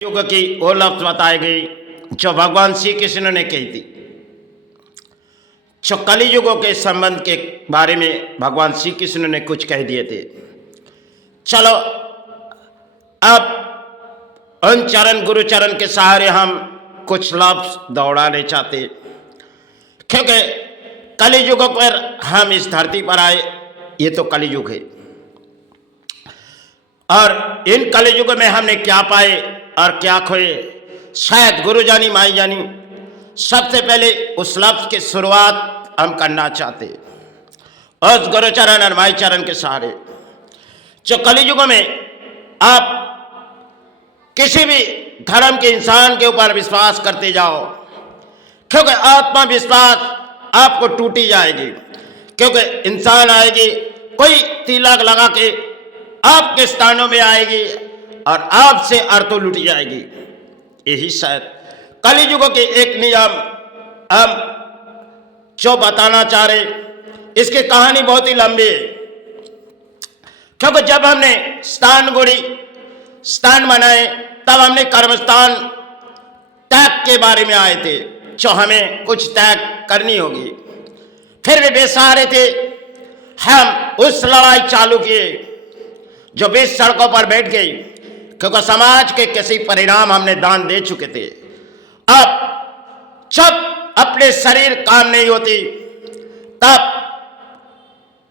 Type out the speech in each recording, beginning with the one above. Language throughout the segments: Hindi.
युग की वो लफ्ज बताई गई जो भगवान श्री कृष्ण ने कही थी। जो कली युगों के संबंध के बारे में भगवान श्री कृष्ण ने कुछ कह दिए थे। चलो अब उन चरण गुरु चरण के सहारे हम कुछ लफ्ज दौड़ाने चाहते, क्योंकि कली युगों पर हम इस धरती पर आए, ये तो कली युग है। और इन कली युग में हमने क्या पाए और क्या खोए, शायद गुरु जानी माई जानी। सबसे पहले उस लफ्ज की शुरुआत हम करना चाहते, उस गुरु चरण और माई चरण के सहारे। जो कली युग में आप किसी भी धर्म के इंसान के ऊपर विश्वास करते जाओ, क्योंकि आत्मविश्वास आपको टूटी जाएगी, क्योंकि इंसान आएगी कोई तिलक लगा के आपके स्थानों में आएगी और आपसे अर्थों लूटी जाएगी। यही शायद कली युग के एक नियम हम जो बताना चाह रहे, इसकी कहानी बहुत ही लंबी है। क्योंकि जब हमने स्थान बनाए, तब हमने कर्मस्थान त्याग के बारे में आए थे, जो हमें कुछ त्याग करनी होगी। फिर भी बेसहारे थे, हम उस लड़ाई चालू किए जो 20 सड़कों पर बैठ गई, क्योंकि समाज के किसी परिणाम हमने दान दे चुके थे। अब जब अपने शरीर काम नहीं होती, तब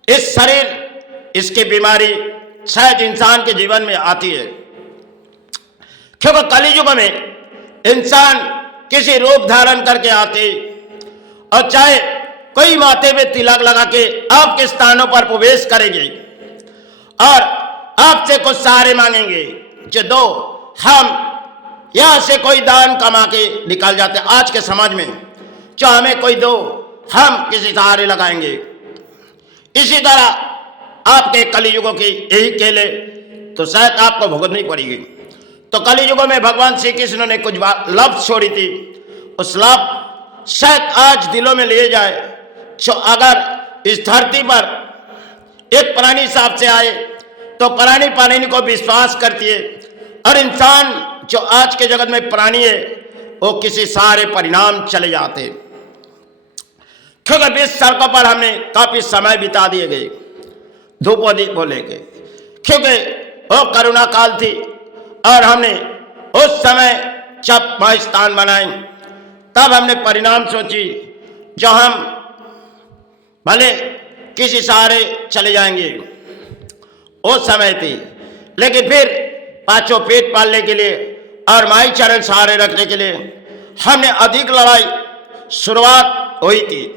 इस शरीर, इसकी बीमारी शायद इंसान के जीवन में आती है। क्योंकि कली युग में इंसान किसी रूप धारण करके आते, और चाहे कोई माथे में तिलक लगा के आपके स्थानों पर प्रवेश करेंगे और आपसे कुछ सहारे मांगेंगे जो दो, हम यहां से कोई दान कमा के निकल जाते आज के समाज में, जो हमें कोई दो, हम किसी सहारे लगाएंगे। इसी तरह आपके कली युगों की यही केले तो शायद आपको भुगतनी पड़ेगी। तो कली युगों में भगवान श्री कृष्ण ने कुछ लफ्ज छोड़ी थी, उस लफ्ज शायद आज दिलों में ले जाए। जो अगर इस धरती पर एक प्राणी सांप से आए तो प्राणी को विश्वास करती है, और इंसान जो आज के जगत में प्राणी है वो किसी सारे परिणाम चले जाते। क्योंकि 20 सड़कों पर हमने काफी समय बिता दिए गए धूपों दीपों लेके, क्योंकि वो करुणा काल थी और हमने उस समय जब वह स्थान बनाए, तब हमने परिणाम सोची, जो हम भले किसी सहारे चले जाएंगे, वो समय थी। लेकिन फिर पांचों पेट पालने के लिए और माई चरण सहारे रखने के लिए हमने अधिक लड़ाई शुरुआत हुई थी।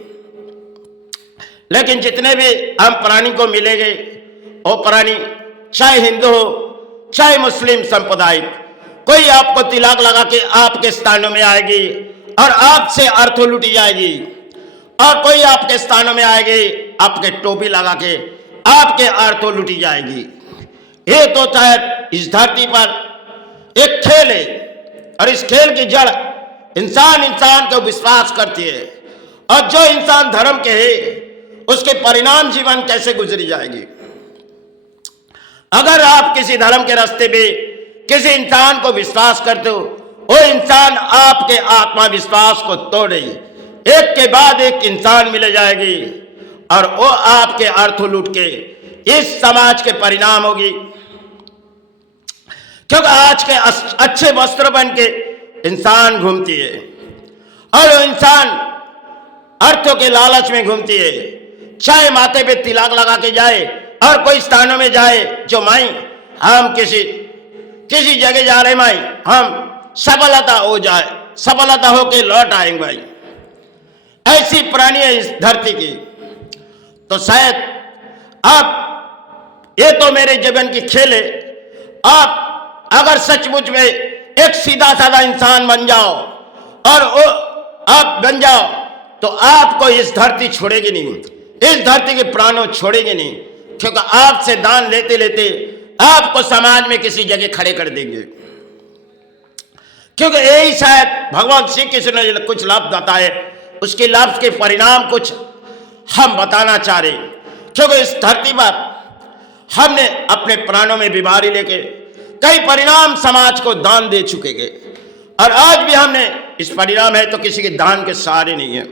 लेकिन जितने भी हम प्राणी को मिलेंगे, वो प्राणी चाहे हिंदू हो चाहे मुस्लिम संप्रदाय, कोई आपको तिलक लगा के आपके स्थानों में आएगी और आपसे अर्थों लूटी जाएगी, और कोई आपके स्थानों में आएगी आपके टोपी लगा के आपके अर्थों लूटी जाएगी। ये तो शायद इस धरती पर एक खेल है, और इस खेल की जड़ इंसान को विश्वास करती है, और जो इंसान धर्म के है उसके परिणाम जीवन कैसे गुजरी जाएगी। अगर आप किसी धर्म के रास्ते पे किसी इंसान को विश्वास करते हो, वो इंसान आपके आत्मविश्वास को तोड़े, एक के बाद एक इंसान मिले जाएगी, और वो आपके अर्थ लूट के इस समाज के परिणाम होगी। क्योंकि आज के अच्छे वस्त्र बन के इंसान घूमती है, और वो इंसान अर्थों के लालच में घूमती है। चाहे माथे पे तिलक लगा के जाए और कोई स्थानों में जाए, जो माई हम किसी जगह जा रहे, माई हम सफलता हो जाए, सफलता होके लौट आएंगे भाई, ऐसी प्राणी है इस धरती की। तो शायद आप, ये तो मेरे जीवन की खेल है, आप अगर सचमुच में एक सीधा साधा इंसान बन जाओ और वो आप बन जाओ, तो आपको इस धरती छोड़ेगी नहीं, इस धरती के प्राणों छोड़ेगी नहीं, क्योंकि आपसे दान लेते लेते आपको समाज में किसी जगह खड़े कर देंगे। क्योंकि यही शायद भगवान श्री कृष्ण ने कुछ लफ्ज बताए, उसके लफ्ज के परिणाम कुछ हम बताना चाह रहे। क्योंकि इस धरती पर हमने अपने प्राणों में बीमारी लेके कई परिणाम समाज को दान दे चुके गए, और आज भी हमने इस परिणाम है तो किसी के दान के सहारे नहीं है।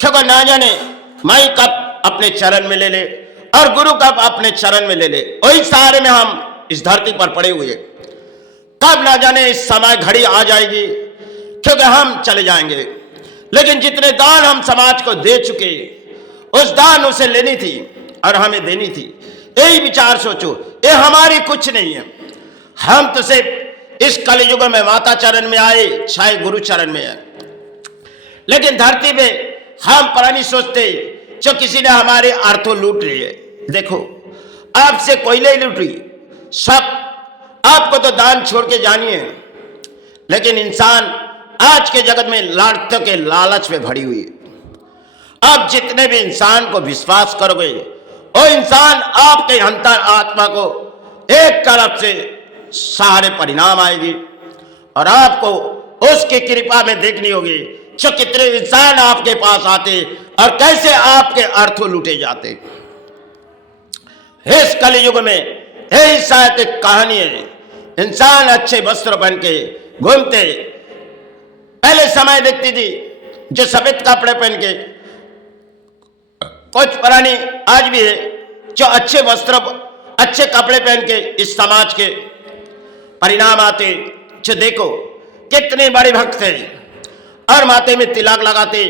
क्योंकि ना जाने माई कब अपने चरण में ले ले और गुरु कब अपने चरण में ले ले, वही सहारे में हम इस धरती पर पड़े हुए। कब ना जाने इस समय घड़ी आ जाएगी, क्योंकि हम चले जाएंगे। लेकिन जितने दान हम समाज को दे चुके, उस दान उसे लेनी थी और हमें देनी थी। यही विचार सोचो, ये हमारी कुछ नहीं है। हम तो सिर्फ इस कलयुग में माता चरण में आए, चाहे गुरु चरण में है, लेकिन धरती पे हम पुरानी सोचते जो किसी ने हमारे अर्थों लूट लिए। देखो, आपसे कोई नहीं लूट रही, सब आपको तो दान छोड़ के जानी है। लेकिन इंसान आज के जगत में लालच के लालच में भरी हुई है। आप जितने भी इंसान को विश्वास करोगे, वो इंसान आपके अंतर आत्मा को एक तरफ से सारे परिणाम आएगी, और आपको उसकी कृपा में देखनी होगी जो कितने इंसान आपके पास आते और कैसे आपके अर्थों लूटे जाते। इस कलयुग में यही शायद एक कहानी है। इंसान अच्छे वस्त्र पहन के घूमते, पहले समय देखती थी जो सफेद कपड़े पहन के, कुछ पुरानी आज भी है जो अच्छे वस्त्र अच्छे कपड़े पहन के इस समाज के परिणाम आते। जो देखो कितने बड़े भक्त थे और माथे में तिलक लगाते,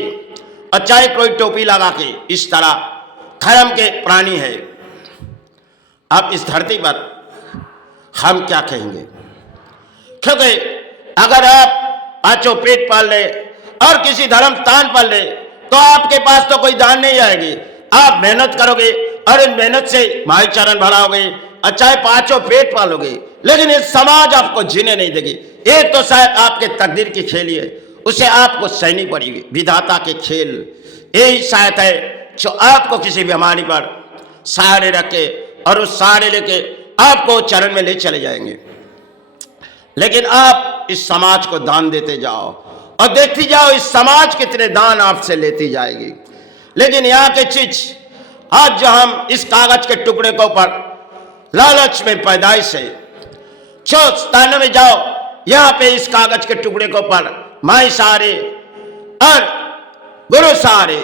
और चाहे कोई टोपी लगा के, इस तरह धर्म के प्राणी है। अब इस धरती पर हम क्या कहेंगे? क्योंकि अगर आप पांचों पेट पाल ले और किसी धर्म स्थान पाल ले, तो आपके पास तो कोई दान नहीं आएगी। आप मेहनत करोगे और इन मेहनत से माई चरण भराओगे, और चाहे पांचों पेट पालोगे, लेकिन ये समाज आपको जीने नहीं देगी। ये तो शायद आपके तकदीर की खेल है, उसे आपको सहनी पड़ेगी। विधाता के खेल यही शायद है जो आपको किसी बीमारी पर सहारे रखे और उस सहारे लेके आपको चरण में ले चले जाएंगे। लेकिन आप इस समाज को दान देते जाओ और देखती जाओ इस समाज कितने दान आपसे लेती जाएगी। लेकिन यहाँ के चीज आज जो हम इस कागज के टुकड़े के ऊपर लालच में पैदाइश है, जो स्थानों में जाओ यहाँ पे इस कागज के टुकड़े के ऊपर माई सहारे और गुरु सहारे,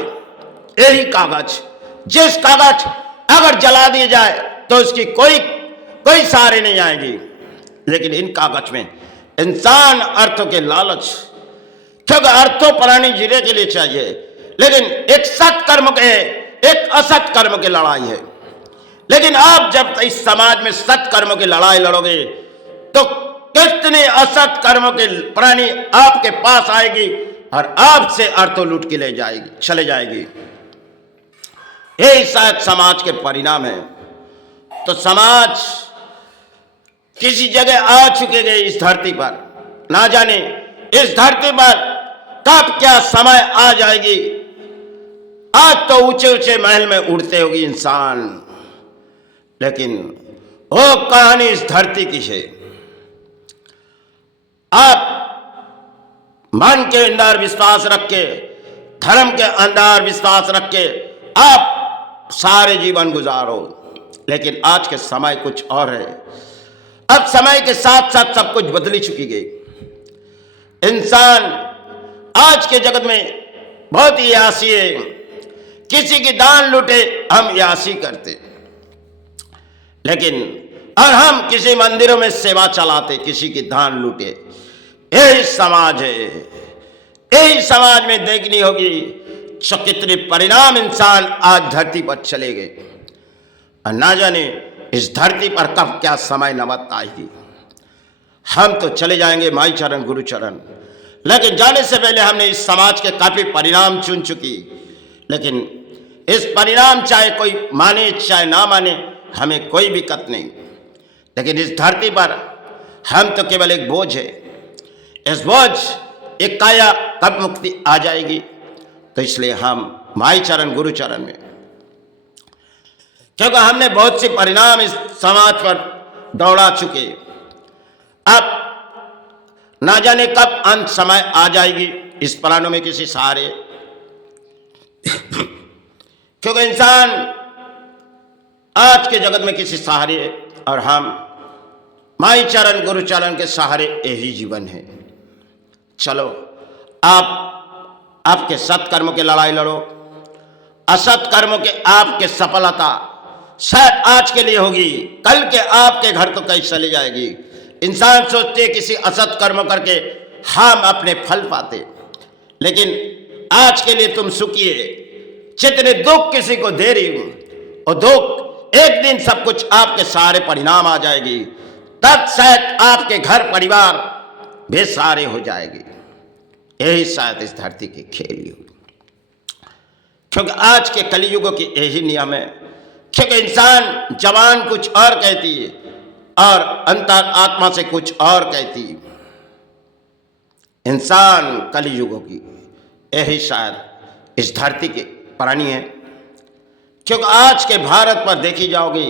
यही कागज, जिस कागज अगर जला दिया जाए तो उसकी कोई सहारे नहीं आएगी। लेकिन इन कागज में इंसान अर्थों के लालच, क्योंकि अर्थों प्राणी जीने के लिए चाहिए, लेकिन एक सत्कर्म के एक असत कर्म की लड़ाई है। लेकिन आप जब इस समाज में सत्कर्म की लड़ाई लड़ोगे तो कितने असत कर्मों के प्राणी आपके पास आएगी और आपसे अर्थों लूट के ले जाएगी, चले जाएगी। यही शायद समाज के परिणाम है। तो समाज किसी जगह आ चुके गए इस धरती पर, ना जाने इस धरती पर कब क्या समय आ जाएगी। आज तो ऊंचे ऊंचे महल में उड़ते होगी इंसान, लेकिन वो कहानी इस धरती की है। आप मन के अंदर विश्वास रख के, धर्म के अंदर विश्वास रख के आप सारे जीवन गुजारो। लेकिन आज के समय कुछ और है। अब समय के साथ साथ सब कुछ बदली चुकी गई। इंसान आज के जगत में बहुत ही यासी है। किसी की दान लूटे हम यासी करते, लेकिन और हम किसी मंदिरों में सेवा चलाते, किसी की दान लूटे। यही समाज है। यही समाज में देखनी होगी जो कितने परिणाम इंसान आज धरती पर चले गए, और ना जाने इस धरती पर कब क्या समय नौबत आएगी। हम तो चले जाएंगे माई चरण गुरु चरण, लेकिन जाने से पहले हमने इस समाज के काफी परिणाम चुन चुकी। लेकिन इस परिणाम चाहे कोई माने चाहे ना माने, हमें कोई दिक्कत नहीं। लेकिन इस धरती पर हम तो केवल एक बोझ है। इस बोझ एक काया कब मुक्ति आ जाएगी। तो इसलिए हम माई चरण गुरु चरण में, क्योंकि हमने बहुत से परिणाम इस समाज पर दौड़ा चुके। अब ना जाने कब अंत समय आ जाएगी इस प्राणों में किसी सहारे। क्योंकि इंसान आज के जगत में किसी सहारे, और हम माई चरण गुरु चरण के सहारे यही जीवन है। चलो आप आपके सत्कर्मों की लड़ाई लड़ो, असत कर्मों के आपके सफलता शायद आज के लिए होगी, कल के आपके घर तो कहीं चली जाएगी। इंसान सोचते किसी असत कर्म करके हम अपने फल पाते, लेकिन आज के लिए तुम सुखी है। जितने दुख किसी को दे रही हूं, और दुख एक दिन सब कुछ आपके सारे परिणाम आ जाएगी, तब शायद आपके घर परिवार बेसहारे हो जाएगी। यही शायद इस धरती की खेल ही होगी, क्योंकि आज के कलियुगों की यही नियम है। क्योंकि इंसान जवान कुछ और कहती है और अंतर आत्मा से कुछ और कहती है। इंसान कलियुगों की यही शायद इस धरती के प्राणी है। क्योंकि आज के भारत पर देखी जाओगे,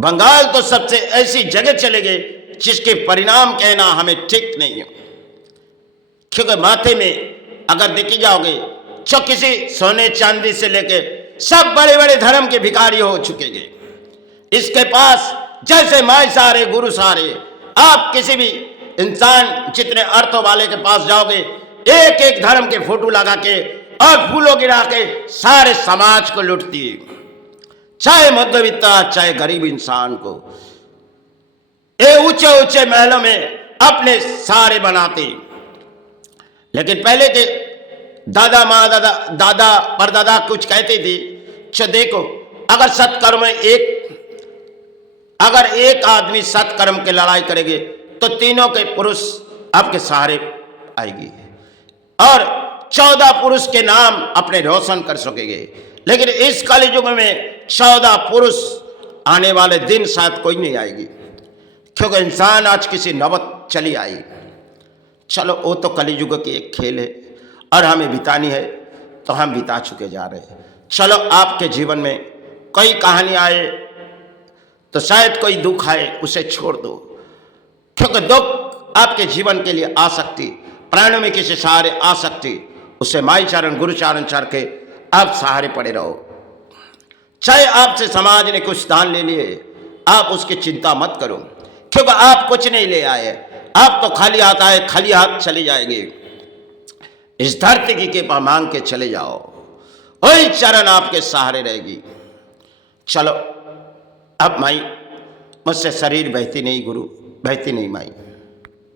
बंगाल तो सबसे ऐसी जगह चले गए जिसके परिणाम कहना हमें ठीक नहीं है। क्योंकि माथे में अगर देखी जाओगे, जो किसी सोने चांदी से लेके सब बड़े बड़े धर्म के भिखारी हो चुके गए। इसके पास जैसे माई सारे गुरु सारे, आप किसी भी इंसान जितने अर्थों वाले के पास जाओगे, एक एक धर्म के फोटो लगा के और फूलों गिरा के सारे समाज को लूटती है, चाहे मध्यवित्ता चाहे गरीब इंसान को। ये ऊंचे ऊंचे महलों में अपने सारे बनाते। लेकिन पहले के दादा माँ दादा परदादा कुछ कहते थे, जो देखो अगर सत्कर्म अगर एक आदमी सत्कर्म की लड़ाई करेंगे तो तीनों के पुरुष आपके सहारे आएगी और 14 पुरुष के नाम अपने रोशन कर सकेंगे। लेकिन इस कलियुग में 14 पुरुष आने वाले दिन शायद कोई नहीं आएगी, क्योंकि इंसान आज किसी नौबत चली आई। चलो वो तो कलियुग की एक खेल है और हमें बितानी है, तो हम बिता चुके जा रहे हैं। चलो आपके जीवन में कोई कहानी आए तो शायद कोई दुख आए, उसे छोड़ दो, क्योंकि दुख आपके जीवन के लिए आ सकती, प्राणों में किसी सहारे आ सकती, उसे माई चरण गुरु चरण चढ़ के आप सहारे पड़े रहो। चाहे आपसे समाज ने कुछ दान ले लिए, आप उसकी चिंता मत करो, क्योंकि आप कुछ नहीं ले आए, आप तो खाली हाथ आए खाली हाथ चले जाएंगे। इस धरती की कृपा मांग के चले जाओ, वही चरण आपके सहारे रहेगी। चलो अब माई मुझसे शरीर बहती नहीं, गुरु बहती नहीं माई।